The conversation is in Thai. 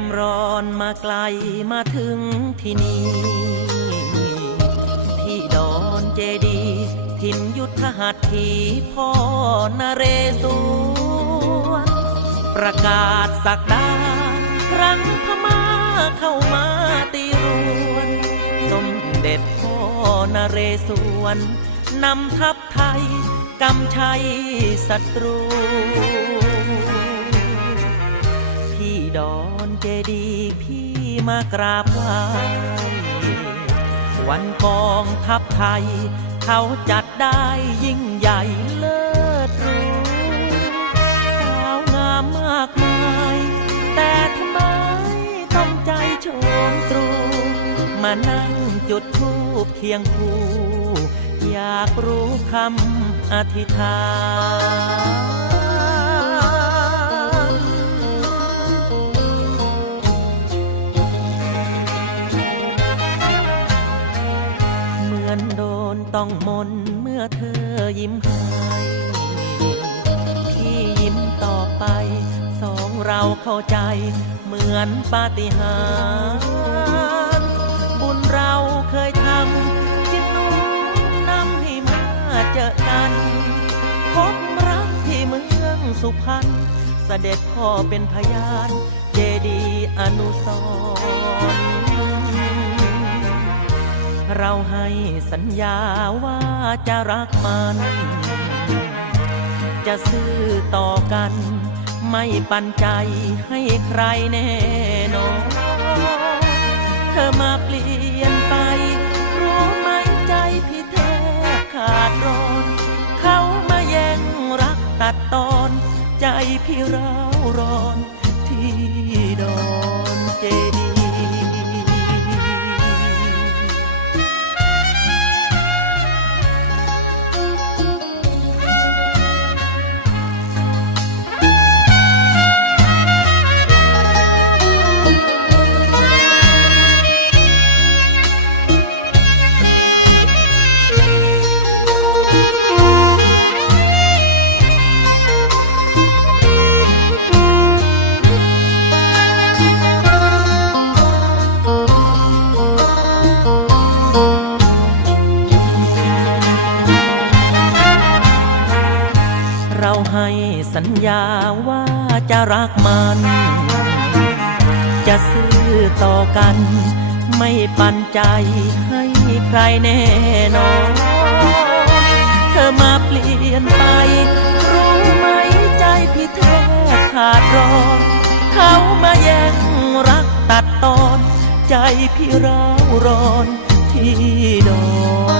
มร้อนมาไกลมาถึงที่นี่ ที่ดอนเจดีย์ถิ่นยุทธหัตถีพ่อนเรศวรประกาศสักดา ครั้งพม่าเข้ามาตีรวน สมเด็จพ่อนเรศวรนำทัพไทยกำชัยศัตรู ที่ดอน เจดีย์พี่มากราบไหว้วันกองทัพไทย เขาจัดได้ยิ่งใหญ่เลิศหรูสาวงามมากมาย แต่ทำไมต้องใจโชมตรู มานั่งจุดธูปเคียงคู่ อยากรู้คำอธิษฐาน ต้องมนเมื่อเธอยิ้มให้พี่ยิ้มต่อไป สองเราเข้าใจ เหมือนปาฏิหาริย์บุญเราเคยทำจิตนุนนำให้มาเจอกันพบรักที่เมืองสุพรรณเสด็จพ่อเป็นพยาน สัญญาว่าจะรักมัน จะซื่อต่อกัน ไม่ปันใจให้ใครแน่นอนเธอมาเปลี่ยนไป รู้ไหมใจพี่แทบขาดร้อน เขามาแย่งรักตัดตอน ใจพี่ร้าวร้อนที่ดอนเจ เราให้สัญญาว่าจะรักมัน จะซื่อต่อกัน ไม่ปันใจให้ใครแน่นอน เธอมาเปลี่ยนไป รู้ไหมใจพี่แทบขาดร้อนเขามาแย่งรักตัดตอน ใจพี่ร้าวร้อนที่ดอ